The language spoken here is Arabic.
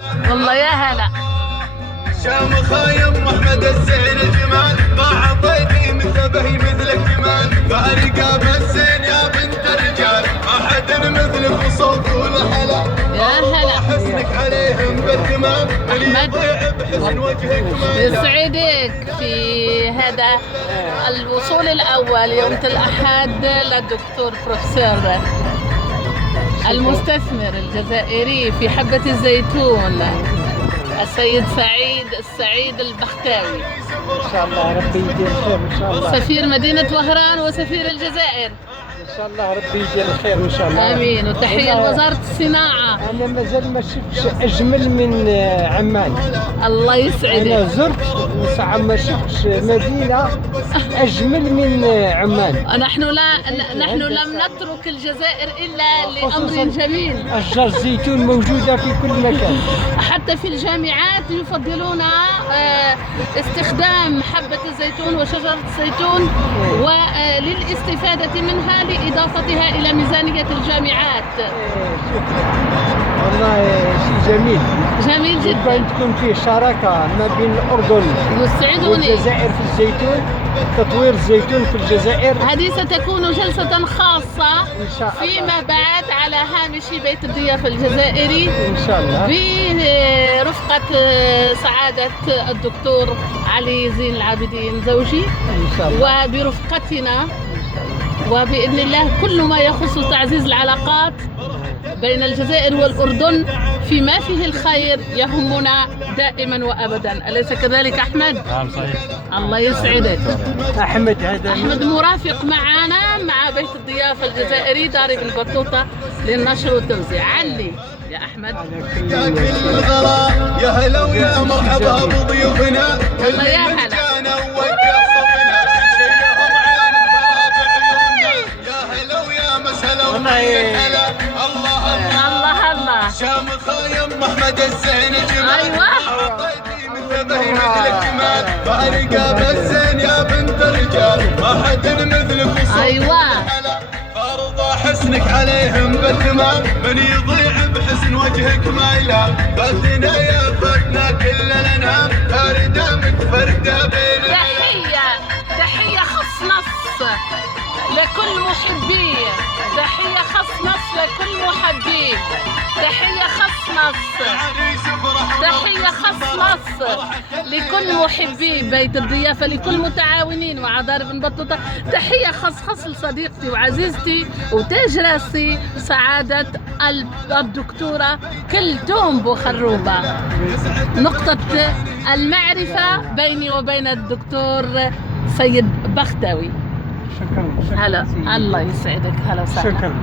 والله يا هلا. شام خايم احمد الزين الجمال، ما عطيتي من ذبحي مثل الجمال، فارقه بالزين يا بنت الرجال، ما حد مثلك وصوت والحلا. يا هلا حسنك عليهم بالتمام، أحمد. بحسن وجهك ما يسعدك في هذا الوصول الأول يوم الأحد للدكتور بروفيسور المستثمر الجزائري في حبة الزيتون السيد السعيد البختاوي، ان شاء الله ربي يدير الخير ان شاء الله. سفير مدينة وهران وسفير الجزائر. ان شاء الله ربي يدير الخير ان شاء الله. امين. وتحية لوزارة الصناعة. انا مازال ما شفتش اجمل من عمان. الله انا يسعدك. زرت بصح ما شفتش مدينة اجمل من عمان. نحن لم نترك الجزائر إلا لأمر جميل. اشجار الزيتون موجودة في كل مكان. حتى في الجامعات يفضلون استخدام حبة الزيتون وشجرة الزيتون وللاستفادة منها لإضافتها إلى ميزانية الجامعات. والله شيء جميل. جميل جدا. يمكن تكون فيه شراكة ما بين الأردن يسعدني. والجزائر في الزيتون، تطوير الزيتون في الجزائر. هذه ستكون جلسة خاصة إن شاء الله. فيما بعد على هامش بيت الضيافة الجزائري إن شاء الله برفقة سعادة الدكتور علي زين العابدين زوجي، إن شاء الله. وبرفقتنا، وبإذن الله كل ما يخص تعزيز العلاقات بين الجزائر والأردن فيما فيه الخير يهمنا دائما وأبدا. أليس كذلك أحمد؟ نعم صحيح. الله يسعدك. أحمد هذا أحمد مرافق معنا مع بيت الضيافة الجزائري دار ابن بطوطة للنشر والتوزيع. علي يا أحمد. يا هلا ويا مرحبا بضيوفنا، والله يا هلا. الله الله. شام خايم احمد الزين الجمال. ايوه. عطيتي من ذبحي مثل الجمال، فارقه بالزين يا بنت الرجال، ما حد مثلك وصوت. ايوه. فرض حسنك عليهم بالتمام، من يضيع بحسن وجهك ما يلام، فاتنا يا فتنا كل الانام، فارده متفرده بين. تحية خص نص لكل محبي، تحية خص نص لكل محبي، تحية خص نص، تحية خص نص لكل محبي بيت الضيافة، لكل متعاونين مع دار ابن بطوطة. تحية خص لصديقتي وعزيزتي وتاج راسي سعادة الدكتورة كلثوم بوخروبة، نقطة المعرفة بيني وبين الدكتور سيد بختاوي. شكرا. هلا الله يسعدك. هلا وسهلا. شكرا.